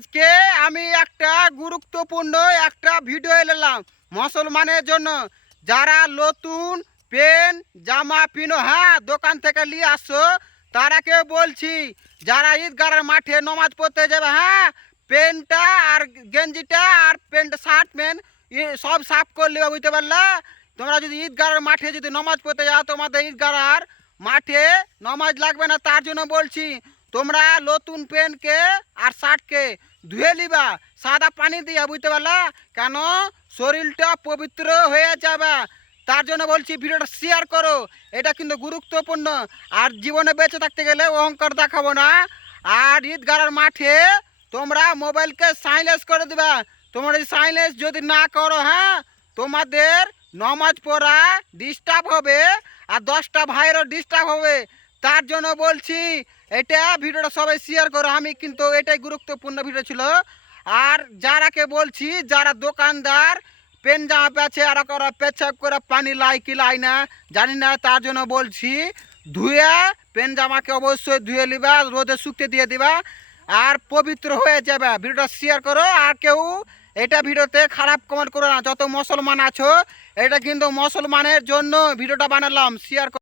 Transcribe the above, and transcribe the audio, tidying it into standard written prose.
আজকে আমি একটা গুরুত্বপূর্ণ একটা ভিডিও এলাম মুসলমানের জন্য। যারা নতুন পেন জামা পিনো হ্যাঁ দোকান থেকে নিয়ে আসছো তারাকে বলছি, যারা ঈদগাহের মাঠে নমাজ পড়তে যাবে হ্যাঁ পেনটা আর গেঞ্জিটা আর প্যান্ট শার্ট প্যান্ট সব সাফ করে নেবে, বুঝতে পারলা? তোমরা যদি ঈদগাহের মাঠে যদি নমাজ পড়তে যাও তোমাদের ঈদগাহের মাঠে নমাজ লাগবে না। তার জন্য বলছি তোমরা নতুন প্যান্টকে আর শার্টকে ধুয়ে নিবা সাদা পানি দিয়া, বুঝতে পারলা? কেন শরীরটা পবিত্র হয়ে যাবে। তার জন্য বলছি ভিডিওটা শেয়ার করো, এটা কিন্তু গুরুত্বপূর্ণ। আর জীবনে বেঁচে থাকতে গেলে অহংকার দেখাবো না। আর ঈদগাহের মাঠে তোমরা মোবাইলকে সাইলেন্স করে দিবা। তোমরা যদি সাইলেন্স যদি না করো হ্যাঁ তোমাদের নমাজ পড়া ডিস্টার্ব হবে আর 10টা ভাইয়েরও ডিস্টার্ব হবে। তার জন্য বলছি এটা ভিডিওটা সবাই শেয়ার করো। আমি কিন্তু এটাই গুরুত্বপূর্ণ ভিডিও ছিল। আর যারাকে বলছি যারা দোকানদার পেন জামা পেছে আর ওরা পেছাপ করে পানি লাই কি লাই না জানি না, তার জন্য বলছি ধুয়ে পেন জামাকে অবশ্যই ধুয়ে নিবা, রোদে শুকতে দিয়ে দিবা আর পবিত্র হয়ে যাবে। ভিডিওটা শেয়ার করো। আর কেউ এটা ভিডিওতে খারাপ কমেন্ট করো না। যত মুসলমান আছো এটা কিন্তু মুসলমানের জন্য ভিডিওটা বানালাম, শেয়ার করো।